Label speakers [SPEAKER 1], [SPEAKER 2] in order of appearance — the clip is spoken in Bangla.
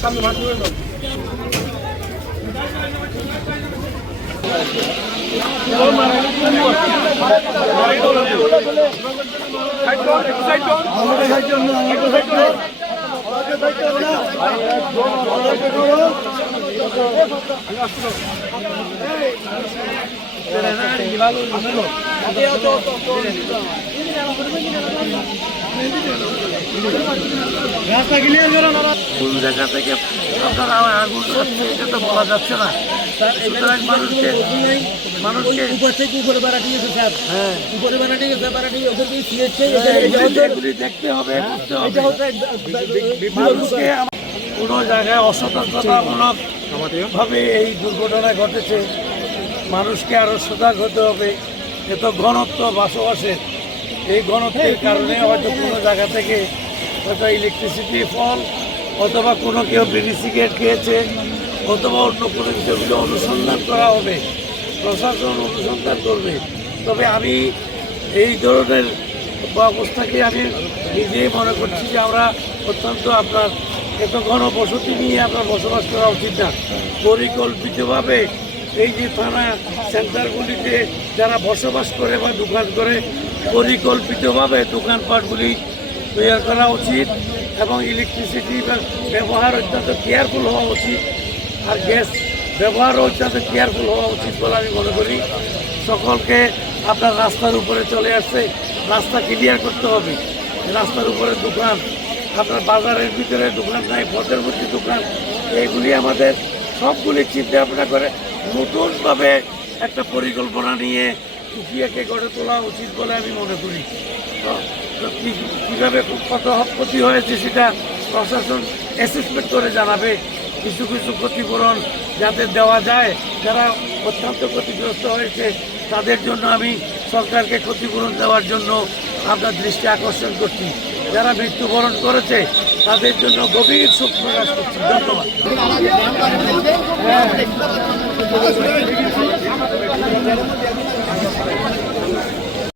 [SPEAKER 1] সামনে ক্লিয়ার করো না
[SPEAKER 2] কোন জায়গা থেকে আগুন এটা তো বলা যাচ্ছে না। মানুষকে মানুষকে
[SPEAKER 3] উপর
[SPEAKER 2] হ্যাঁ দেখতে হবে মানুষকে কোনো জায়গায় অসতর্কতামূলক ভাবে এই দুর্ঘটনা ঘটেছে, মানুষকে আরও সজাগ হতে হবে। এত ঘনত্ব বাসবাসের, এই ঘনত্বের কারণে হয়তো কোনো জায়গা থেকে হয়তো ইলেকট্রিসিটি ফল অথবা কোনো কেউ বিড়ি সিগারেট খেয়েছে, অথবা অন্য কোনো কিছুগুলো অনুসন্ধান করা হবে। প্রশাসন অনুসন্ধান করবে। তবে আমি এই ধরনের অবস্থাকে আমি নিজেই মনে করছি যে আমরা অত্যন্ত আপনার এত ঘন বসতি নিয়ে আপনার বসবাস করা উচিত না। পরিকল্পিতভাবে এই যে থানা সেন্টারগুলিতে যারা বসবাস করে বা দোকান করে, পরিকল্পিতভাবে দোকানপাটগুলি তৈরি করা উচিত এবং ইলেকট্রিসিটি ব্যবহার অত্যন্ত কেয়ারফুল হওয়া উচিত আর গ্যাস ব্যবহারও অত্যন্ত কেয়ারফুল হওয়া উচিত বলে আমি মনে করি। সকলকে আপনার রাস্তার উপরে চলে আসছে রাস্তা ক্লিয়ার করতে হবে। রাস্তার উপরে দোকান, আপনার বাজারের ভিতরে দোকান নাই পথের মধ্যে দোকান এইগুলি আমাদের সবগুলি চিন্তা ভাবনা করে নতুনভাবে একটা পরিকল্পনা নিয়ে কুকিয়াকে গড়ে তোলা উচিত বলে আমি মনে করি। কীভাবে কত ক্ষতি হয়েছে সেটা প্রশাসন অ্যাসেসমেন্ট করে জানাবে। কিছু কিছু ক্ষতিপূরণ যাতে দেওয়া যায়। যারা অত্যন্ত ক্ষতিগ্রস্ত হয়েছে, তাদের জন্য আমি সরকারকে ক্ষতিপূরণ দেওয়ার জন্য আপনার দৃষ্টি আকর্ষণ করছি। যারা মৃত্যুবরণ করেছে, তাদের জন্য গভীর শোক প্রকাশ করছি। ধন্যবাদ।